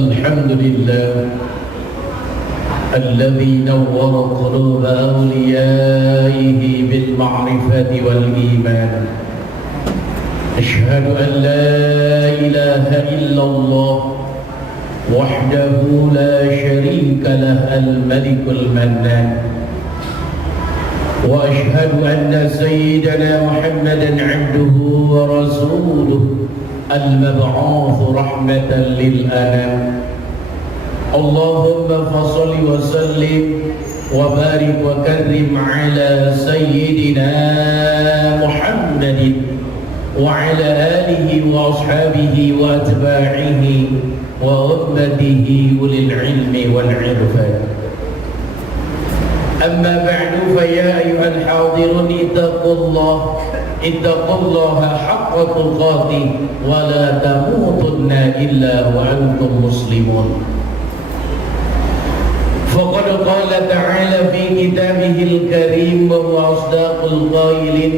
الحمد لله الذي نور قلوب أوليائه بالمعرفة والإيمان. أشهد أن لا إله إلا الله وحده لا شريك له الملك المنان. وأشهد أن سيدنا محمدا عبده ورسوله المبعوث رحمة للأنام. اللهم فصل وسلم وبارك وكرم على سيدنا محمد وعلى آله وأصحابه وأتباعه وأمته أولي العلم والعرفان. أما بعد فيا أيها الحاضرون اتقوا الله حق تقاته ولا تموتن إلا وأنتم مسلمون. فقد قال تعالى في كتابه الكريم وهو أصدق القائلين: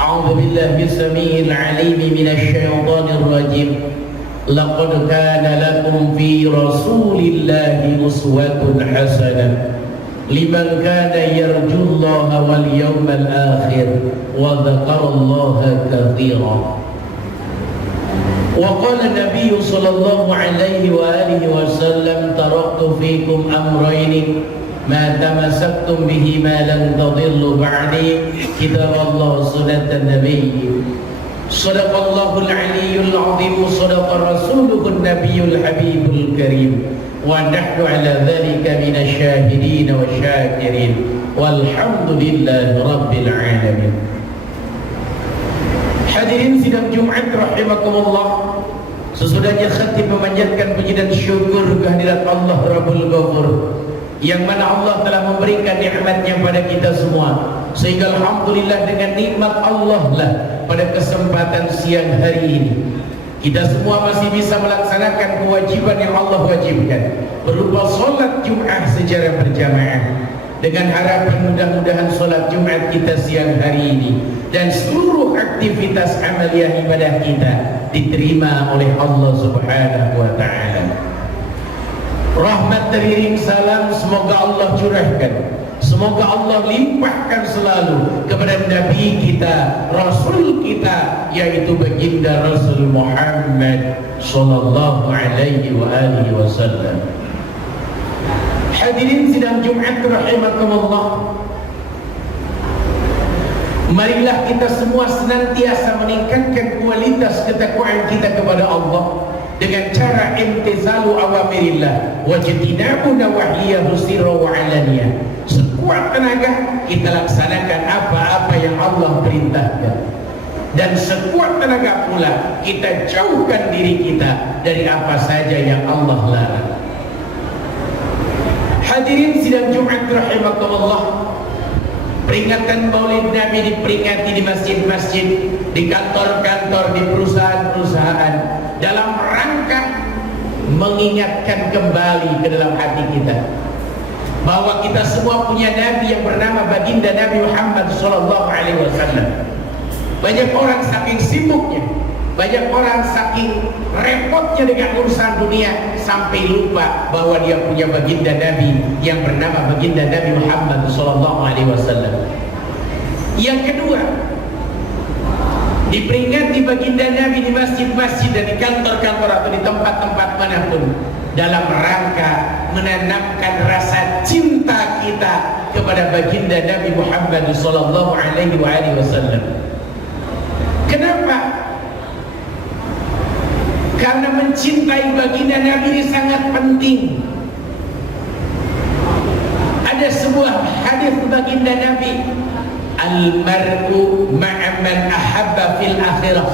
أعوذ بالله السميع العليم من الشيطان الرجيم. لقد كان لكم في رسول الله أسوة حسنة لمن كان يرجو الله واليوم الآخر وذكر الله كثيرا. وقال النبي صلى الله عليه وآله وسلم: تركت فيكم أمرين ما تمسكتم بهما لن تضلوا بعدي كتاب الله سنة النبي. صدق الله العلي العظيم صدق رسوله النبي الحبيب الكريم ونحن على ذلك من الشاهدين والشاكرين والحمد لله رب العالمين. Hadirin sidang Jumat rahimakumullah, sesudahnya khatib memanjatkan puji dan syukur kehadirat Allah Rabbul Ghafur, yang mana Allah telah memberikan nikmatnya pada kita semua, sehingga alhamdulillah dengan nikmat Allah lah pada kesempatan siang hari ini kita semua masih bisa melaksanakan kewajiban yang Allah wajibkan berupa solat Jumat secara berjamaah, dengan harapan mudah-mudahan solat Jumat kita siang hari ini dan seluruh aktivitas amaliyah ibadah kita diterima oleh Allah Subhanahu wa ta'ala. Rahmat teriring salam semoga Allah curahkan, semoga Allah limpahkan selalu kepada Nabi kita, Rasul kita, yaitu baginda Rasul Muhammad sallallahu alaihi wa alihi wasallam. Hadirin sidang Jumat rahimakumullah, marilah kita semua senantiasa meningkatkan kualitas ketakwaan kita kepada Allah dengan cara imtizalu awamirillah wa jitinabu nawahiyahu sirra wa alaniyah. Sekuat tenaga kita laksanakan apa-apa yang Allah perintahkan, dan sekuat tenaga pula kita jauhkan diri kita dari apa saja yang Allah larang. Hadirin sidang Jumat rahimakumullah, peringatan Maulid Nabi diperingati di masjid-masjid, di kantor-kantor, di perusahaan-perusahaan, dalam rangka mengingatkan kembali ke dalam hati kita bahwa kita semua punya Nabi yang bernama baginda Nabi Muhammad sallallahu alaihi wasallam. Banyak orang saking sibuknya, banyak orang saking repotnya dengan urusan dunia sampai lupa bahwa dia punya baginda Nabi yang bernama baginda Nabi Muhammad sallallahu alaihi wasallam. Yang kedua, diperingati baginda Nabi di masjid-masjid dan di kantor-kantor atau di tempat-tempat manapun dalam rangka menanamkan rasa cinta kita kepada baginda Nabi Muhammad sallallahu alaihi wasallam. Kenapa? Karena mencintai baginda Nabi ini sangat penting. Ada sebuah hadis baginda Nabi, al-mar'u ma'a man ahabba fil akhirah.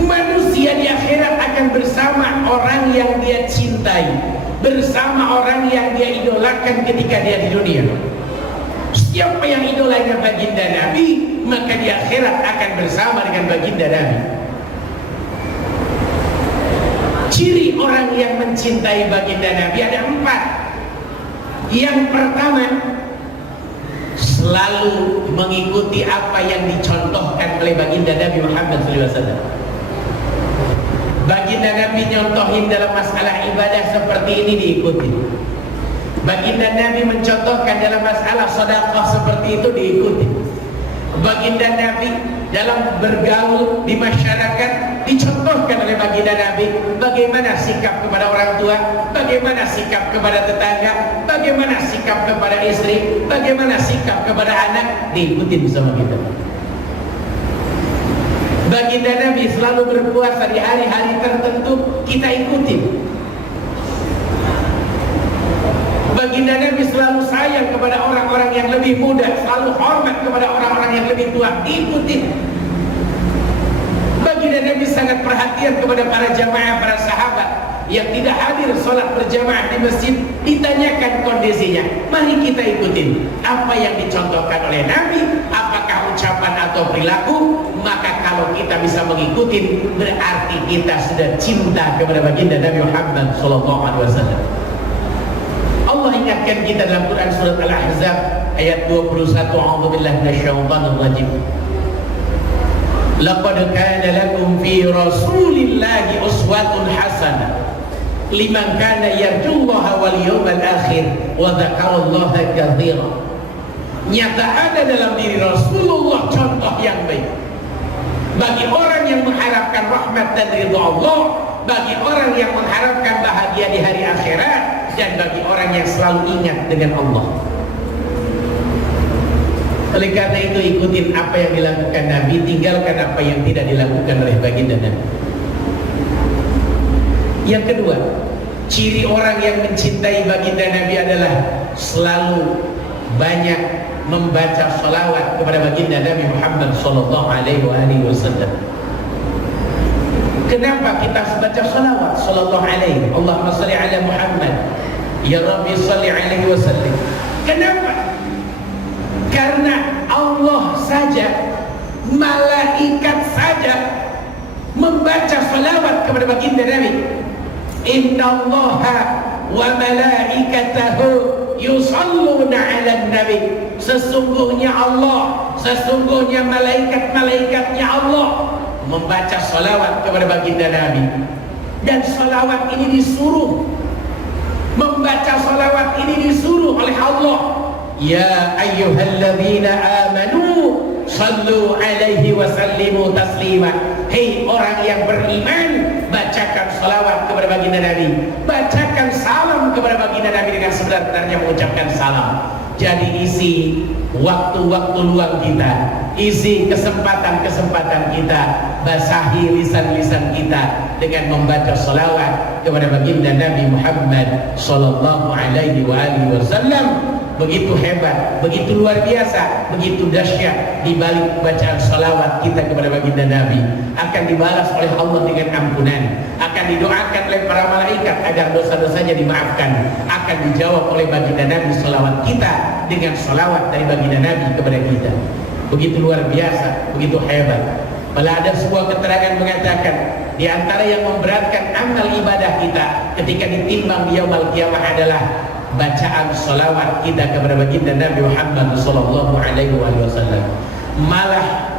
Manusia di akhirat akan bersama orang yang dia cintai, bersama orang yang dia idolakan ketika dia di dunia. Siapa yang idolanya baginda Nabi, maka di akhirat akan bersama dengan baginda Nabi. Ciri orang yang mencintai baginda Nabi ada 4. Yang pertama, selalu mengikuti apa yang dicontohkan oleh baginda Nabi Muhammad SAW. Baginda Nabi nyontohin dalam masalah ibadah seperti ini diikuti. Baginda Nabi mencontohkan dalam masalah sedekah seperti itu diikuti. Baginda Nabi dalam bergaul di masyarakat dicontohkan oleh baginda Nabi bagaimana sikap kepada orang tua, bagaimana sikap kepada tetangga, bagaimana sikap kepada istri, bagaimana sikap kepada anak, diikuti bersama kita. Baginda Nabi selalu berpuasa di hari-hari tertentu, kita ikuti. Baginda Nabi selalu sayang kepada orang-orang yang lebih muda, selalu hormat kepada orang-orang yang lebih tua, ikuti. Baginda Nabi sangat perhatian kepada para jamaah, para sahabat yang tidak hadir sholat berjamaah di masjid, ditanyakan kondisinya, mari kita ikutin apa yang dicontohkan oleh Nabi, apakah ucapan atau perilaku. Maka kalau kita bisa mengikuti, berarti kita sudah cinta kepada baginda Nabi Muhammad SAW. Allah ingatkan kita dalam Quran surat Al-Ahzab ayat 21, a'udzubillahi minasyaitonir rajim. Laqad kana lakum fi Rasulillahi uswatun hasanah liman kana yarjullaha wal yawmal akhir wa dzakarallaha katsiran. Nyata ada dalam diri Rasulullah contoh yang baik bagi orang yang mengharapkan rahmat dan ridha Allah, bagi orang yang mengharapkan bahagia di hari akhirat, dan bagi orang yang selalu ingat dengan Allah. Oleh karena itu ikutin apa yang dilakukan Nabi, tinggalkan apa yang tidak dilakukan oleh baginda Nabi. Yang kedua, ciri orang yang mencintai baginda Nabi adalah selalu banyak membaca salawat kepada baginda Nabi Muhammad SAW. Kenapa kita harus baca salawat sallallahu alaihi? Allahumma salli ala Muhammad, ya Rabbi salli alaihi wasallim. Kenapa? Karena Allah saja, malaikat saja membaca salawat kepada baginda Nabi. Innallaha wa malaikatahu yusalluna 'alan nabi. Sesungguhnya Allah, sesungguhnya malaikat-malaikatnya Allah membaca salawat kepada baginda Nabi. Dan salawat ini disuruh, membaca salawat ini disuruh oleh Allah. Ya ayyuhalladzina amanu sallu alaihi wa sallimu taslima. Hei orang yang beriman, bacakan salawat kepada baginda Nabi, bacakan salam kepada baginda Nabi dengan sebenar-benarnya mengucapkan salam. Jadi isi waktu-waktu luang kita, isi kesempatan-kesempatan kita, basahi lisan-lisan kita dengan membaca salawat kepada baginda Nabi Muhammad sallallahu alaihi wasallam. Begitu hebat, begitu luar biasa, begitu dahsyat di balik bacaan salawat kita kepada baginda Nabi akan dibalas oleh Allah dengan ampunan, akan didoakan oleh para malaikat agar dosa-dosanya dimaafkan, akan dijawab oleh baginda Nabi salawat kita dengan salawat dari baginda Nabi kepada kita. Begitu luar biasa, begitu hebat. Malah ada sebuah keterangan mengatakan di antara yang memberatkan amal ibadah kita ketika ditimbang di yaumul qiyamah adalah bacaan salawat kita kepada baginda Nabi Muhammad sallallahu alaihi wasallam. Malah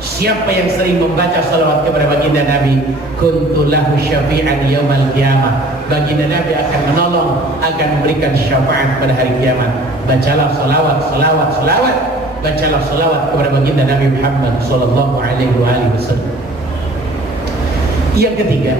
siapa yang sering membaca salawat kepada baginda Nabi, kuntu lahu syafi'an yaumil qiyamah. Baginda Nabi akan menolong, akan memberikan syafaat pada hari kiamat. Bacalah salawat, salawat, salawat. Bacalah salawat kepada baginda Nabi Muhammad sallallahu alaihi wasallam. Yang ketiga,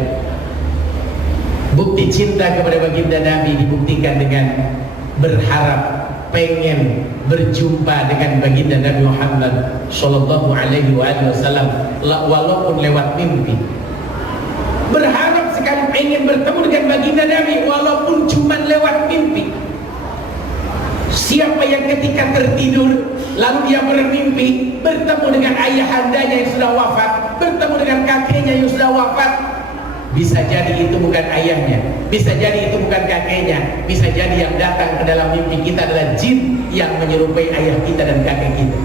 bukti cinta kepada baginda Nabi dibuktikan dengan berharap, pengen berjumpa dengan baginda Nabi Muhammad sallallahu alaihi wasallam walaupun lewat mimpi. Berharap sekali pengen bertemu dengan baginda Nabi walaupun cuma lewat mimpi. Siapa yang ketika tertidur lalu dia bermimpi bertemu dengan ayahandanya yang sudah wafat, bertemu dengan kakeknya yang sudah wafat, bisa jadi itu bukan ayahnya, bisa jadi itu bukan kakeknya, bisa jadi yang datang ke dalam mimpi kita adalah jin yang menyerupai ayah kita dan kakek kita.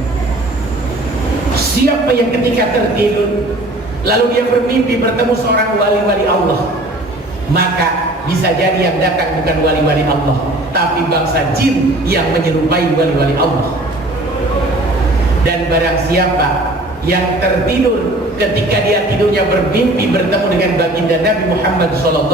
Siapa yang ketika tertidur lalu dia bermimpi bertemu seorang wali-wali Allah, maka bisa jadi yang datang bukan wali-wali Allah, tapi bangsa jin yang menyerupai wali-wali Allah. Dan barang siapa yang tertidur ketika dia tidurnya bermimpi bertemu dengan baginda Nabi Muhammad SAW,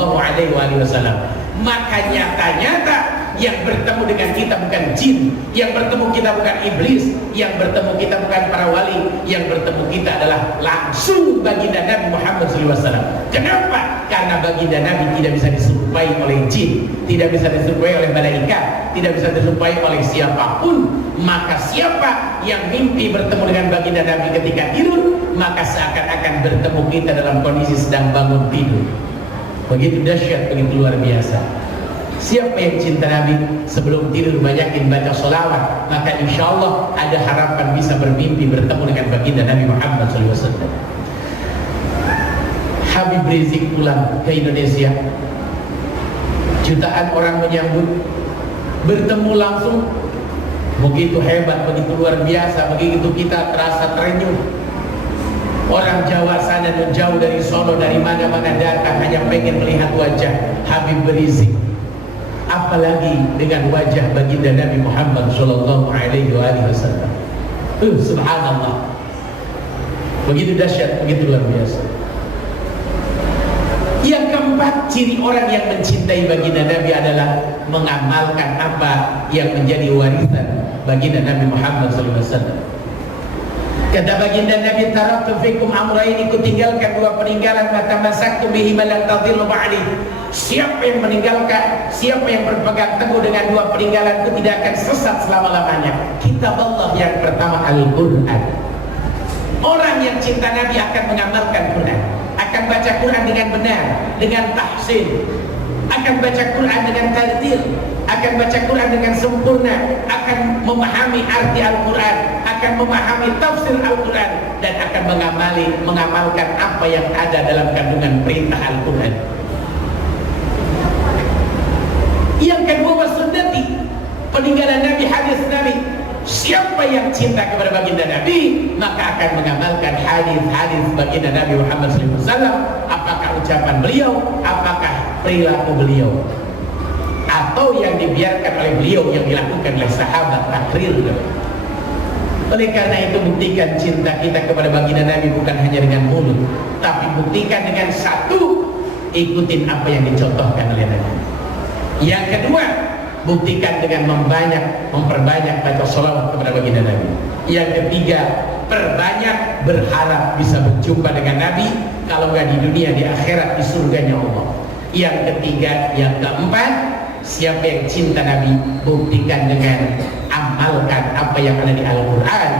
maka nyata-nyata yang bertemu dengan kita bukan jin, yang bertemu kita bukan iblis, yang bertemu kita bukan para wali, yang bertemu kita adalah langsung baginda Nabi Muhammad SAW. Kenapa? Karena baginda Nabi tidak bisa diserupai oleh jin, tidak bisa diserupai oleh malaikat, tidak bisa diserupai oleh siapapun. Maka siapa yang mimpi bertemu dengan baginda Nabi ketika tidur, maka seakan-akan bertemu kita dalam kondisi sedang bangun tidur. Begitu dahsyat, begitu luar biasa. Siapa yang cinta Nabi sebelum tidur banyakin baca sholawat, maka insya Allah ada harapan bisa bermimpi bertemu dengan baginda Nabi Muhammad SAW. Habib Rizik pulang ke Indonesia, jutaan orang menyambut, bertemu langsung. Begitu hebat, begitu luar biasa, begitu kita terasa terenyuh. Orang Jawa sana dan jauh dari Solo, dari mana-mana datang hanya pengen melihat wajah Habib Rizik. Apalagi dengan wajah baginda Nabi Muhammad sallallahu alaihi wasallam. Subhanallah. Begitu dahsyat, begitu luar biasa. Yang keempat, ciri orang yang mencintai baginda Nabi adalah mengamalkan apa yang menjadi warisan baginda Nabi Muhammad sallallahu alaihi wasallam. Kata baginda Nabi, taraktu fikum amrayn, ku tinggalkan dua peninggalan, mata masaktu bihi lan tadhillu ba'di. Siapa yang meninggalkan, siapa yang berpegang teguh dengan dua peninggalan itu tidak akan sesat selama-lamanya. Kitab Allah yang pertama Al-Quran. Orang yang cinta Nabi akan mengamalkan Quran, akan baca Quran dengan benar, dengan tahsin, akan baca Quran dengan tartil, akan baca Quran dengan sempurna, akan memahami arti Al-Quran, akan memahami tafsir Al-Quran, dan akan mengamalkan apa yang ada dalam kandungan perintah Al-Quran. Yang kedua, wasunnati, peninggalan Nabi, hadis Nabi. Siapa yang cinta kepada baginda Nabi, maka akan mengamalkan hadis-hadis baginda Nabi Muhammad SAW. Apakah ucapan beliau, apakah perilaku beliau, atau yang dibiarkan oleh beliau, yang dilakukan oleh sahabat takrir. Oleh karena itu, buktikan cinta kita kepada baginda Nabi bukan hanya dengan mulut, tapi buktikan dengan satu, ikutin apa yang dicontohkan oleh Nabi. Yang kedua, buktikan dengan memperbanyak baca sholawat kepada baginda Nabi. Yang ketiga, perbanyak berharap bisa berjumpa dengan Nabi, kalau nggak di dunia, di akhirat, di surganya Allah. Yang ketiga, yang keempat, siapa yang cinta Nabi, buktikan dengan amalkan apa yang ada di Al-Quran.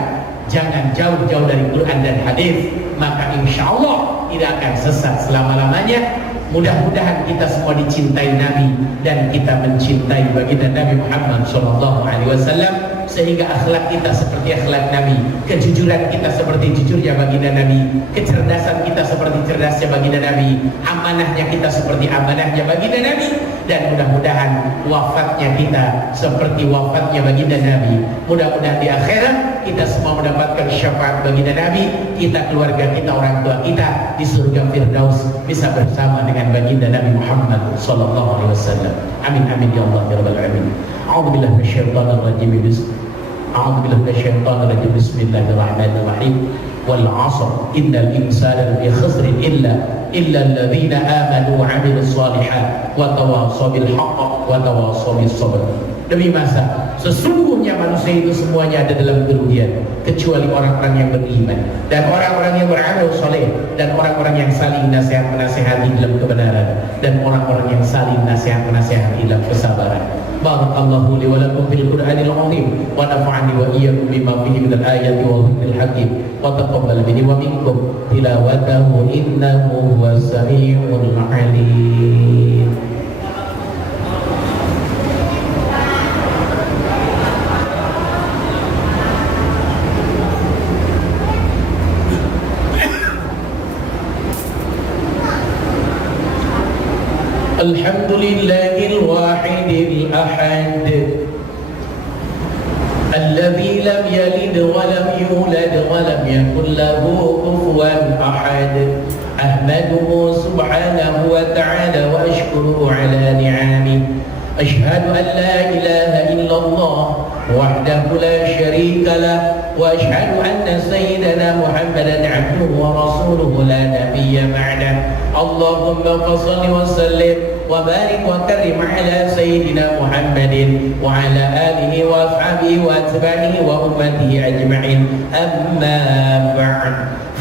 Jangan jauh-jauh dari Quran dan hadis, maka insya Allah tidak akan sesat selama-lamanya. Mudah-mudahan kita semua dicintai Nabi dan kita mencintai baginda Nabi Muhammad SAW, sehingga akhlak kita seperti akhlak Nabi, kejujuran kita seperti jujurnya baginda Nabi, kecerdasan kita seperti cerdasnya baginda Nabi, amanahnya kita seperti amanahnya baginda Nabi, dan mudah-mudahan wafatnya kita seperti wafatnya baginda Nabi. Mudah-mudahan di akhirat kita semua mendapatkan syafaat baginda Nabi, kita, keluarga kita, orang tua kita di surga Firdaus bisa bersama dengan baginda Nabi Muhammad sallallahu alaihi wasallam. Amin amin ya Allah ya rabbal alamin. A'udzubillahi minasyaitonir rajim. A'udzubillahi minasyaitonir rajim. Bismillahirrahmanirrahim. Wal 'ashr innal insana lafi khusr illa alladziina aamanu wa 'amilus shalihat wa tawashaw bil haqq wa tawashaw bis sabr. Demi masa, sesungguhnya manusia itu semuanya ada dalam kerugian, kecuali orang-orang yang beriman dan orang-orang yang beramal soleh, dan orang-orang yang saling nasihat-menasihati dalam kebenaran, dan orang-orang yang saling nasihat-menasihati dalam kesabaran. Barakallahu li wa lakum fil Qur'anil 'azim wa nafa'ani wa iyyakum bima fihi minal ayati wal dhikril hakim wa taqabbal minni wa minkum tilawatahu innahu huwas samii'ul 'aliim. Alhamdulillahil wahidil ahad alladzi lam yalid wa lam yulad wa lam yakul lahu kufuwan ahad. Ahmaduhu subhanahu wa ta'ala wa ashkuruhu ala ni'amihi. Ashhadu an la ilaha illallah وحده لا شريك له وأشهد أن سيدنا محمدا عبده ورسوله لا نبي بعده اللهم فصل وسلم وبارك وكرم على سيدنا محمد وعلى آله وأصحابه وأتباعه وأمته أجمعين أما بعد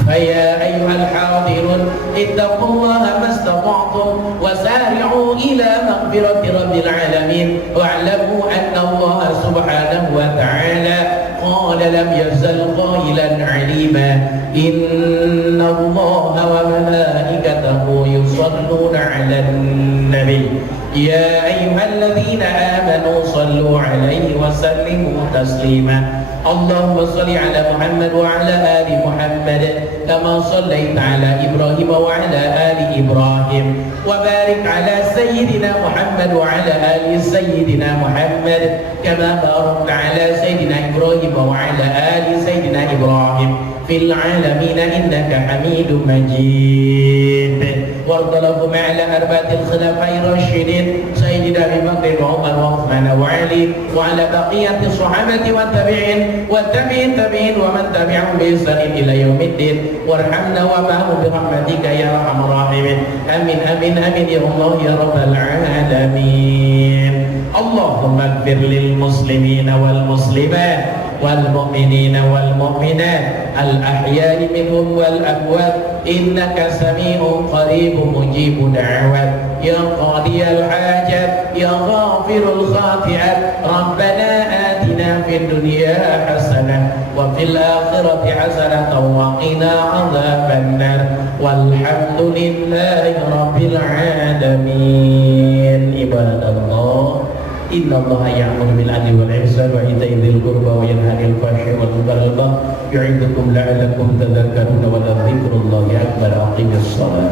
فيا أيها الحاضرون اتقوا الله ما استطعتم وسارعوا إلى مغفرة رب العالمين واعلموا أن الله سبحانه وتعالى قال لم يزل قائلا عليما إن الله وملائكته يصلون على النبي يا أيها الذين آمنوا صلوا عليه وسلموا تسليما اللهم صل على محمد وعلى آل محمد كما صليت على إبراهيم وعلى آل إبراهيم وبارك على سيدنا محمد وعلى آل سيدنا محمد كما باركت على سيدنا إبراهيم وعلى آل سيدنا إبراهيم في العالمين إنك حميد مجيد وارض اللهم على أربعة الخلفاء الراشدين سيدنا أبي بكر وعمر وعثمان وعلي وعلى بقية الصحابة والتابعين والتابعين ومن تبعهم بإحسان إلى يوم الدين وارحمنا ومعهم برحمتك يا أرحم الراحمين آمين آمين آمين يا الله يا رب العالمين اللهم اغفر للمسلمين والمسلمات والمؤمنين والمؤمنات الأحياء منهم والأموات إنك سميع قريب مجيب دعوات يا قاضي الحاجات يا غافر الخاطئات ربنا آتنا في الدنيا حسنة وفي الآخرة حسنة وقنا عذاب النار والحمد لله رب العالمين عباد الله إن الله يأمر بالعدل والإحسان وإيتاء ذي القربى وينهى عن الفحشاء والمنكر والبغي يعظكم لعلكم تذكرون ولذكر الله أكبر أقيموا الصلاة